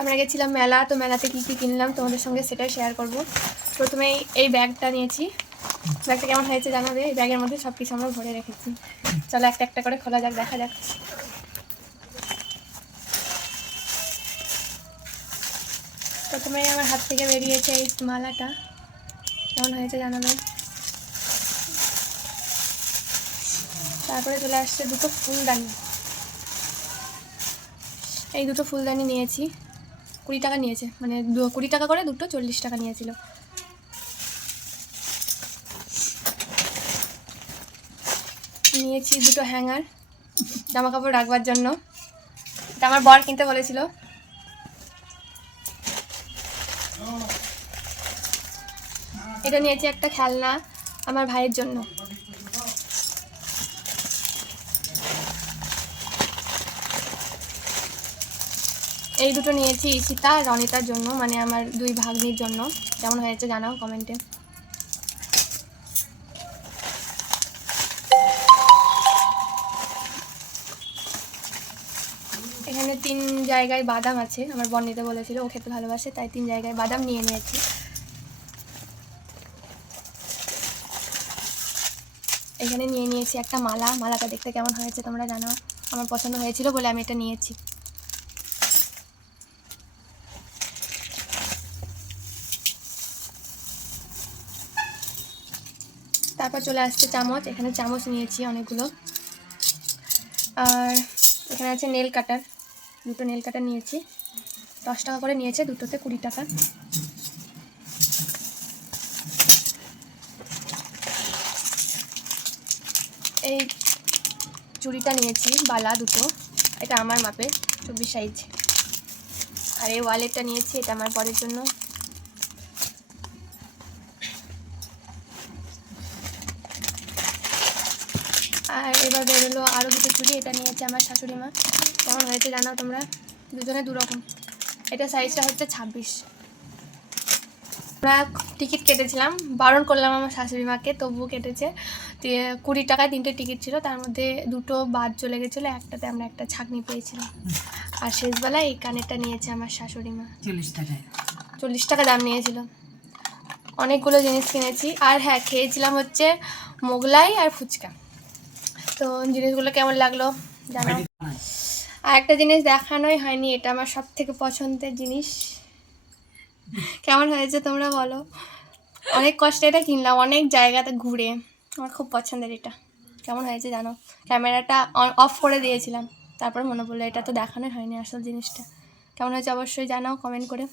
আমরা গেছিলাম মেলা, তো মেলাতে কী কী কিনলাম তোমাদের সঙ্গে সেটাই শেয়ার করব। প্রথমেই এই ব্যাগটা নিয়েছি, ব্যাগটা কেমন হয়েছে জানাবে। এই ব্যাগের মধ্যে সব কিছু আমরা ভরে রেখেছি, চলো একটা একটা করে খোলা যাক, দেখা যাক। প্রথমেই আমার হাত থেকে বেরিয়েছে এই মালাটা, কেমন হয়েছে জানাবে। তারপরে চলে আসছে দুটো ফুলদানি, এই দুটো ফুলদানি নিয়েছি, 20 টাকা নিয়েছে, মানে 20 টাকা করে দুটো, 40 টাকা নিয়েছিল। নিয়েছি দুটো হ্যাঙ্গার, জামা কাপড় রাখবার জন্য, এটা আমার বর কিনতে বলেছিল। এটা নিয়েছি একটা খেলনা আমার ভাইয়ের জন্য। এই দুটো নিয়েছি ঈশিতা আর রনিতার জন্য, মানে আমার দুই ভাগ্নির জন্য। কেমন হয়েছে জানাও কমেন্টে। এখানে 3 জায়গায় বাদাম আছে, আমার বোন নিতে বলেছিল, ও খেতে ভালোবাসে, তাই 3 জায়গায় বাদাম নিয়ে নিয়েছি। এখানে নিয়ে নিয়েছি একটা মালা, মালাটা দেখতে কেমন হয়েছে তোমরা জানাও, আমার পছন্দ হয়েছিল বলে আমি এটা নিয়েছি। তারপর চলে আসছে চামচ, এখানে চামচ নিয়েছি অনেকগুলো। আর এখানে আছে নেল কাটার, দুটো নেল কাটার নিয়েছি, 10 টাকা করে নিয়েছে, দুটোতে 20 টাকা। এই চুড়িটা নিয়েছি বালা দুটো, এটা আমার মাপে 24 সাইজ। আর এই ওয়ালেটটা নিয়েছি, এটা আমার বরের জন্য। আর এবার বেরোলো আরও দুটো চুড়ি, এটা নিয়েছে আমার শাশুড়ি মা। কেমন হয়েছে জানাও তোমরা, দুজনে দুরকম। এটা সাইজটা হচ্ছে 26। আমরা টিকিট কেটেছিলাম, বারণ করলাম আমার শাশুড়ি মাকে, তবুও কেটেছে। 20 টাকায় 3টে টিকিট ছিল, তার মধ্যে দুটো বাদ চলে গেছিলো, একটাতে আমরা একটা ছাঁকনি পেয়েছিলাম। আর শেষবেলায় এই কানেরটা নিয়েছে আমার শাশুড়ি মা, 40 টাকা দাম নিয়েছিল। অনেকগুলো জিনিস কিনেছি। আর হ্যাঁ, খেয়েছিলাম হচ্ছে মোগলাই আর ফুচকা। তো জিনিসগুলো কেমন লাগলো জানাও। আর একটা জিনিস দেখানোই হয়নি, এটা আমার সব থেকে পছন্দের জিনিস, কেমন হয়েছে তোমরা বলো। অনেক কষ্টে এটা কিনলাম, অনেক জায়গাতে ঘুরে, আমার খুব পছন্দের এটা। কেমন হয়েছে জানো, ক্যামেরাটা অফ করে দিয়েছিলাম, তারপর মনে পড়লো এটা তো দেখানোই হয়নি আসল জিনিসটা। কেমন হয়েছে অবশ্যই জানাও কমেন্ট করে।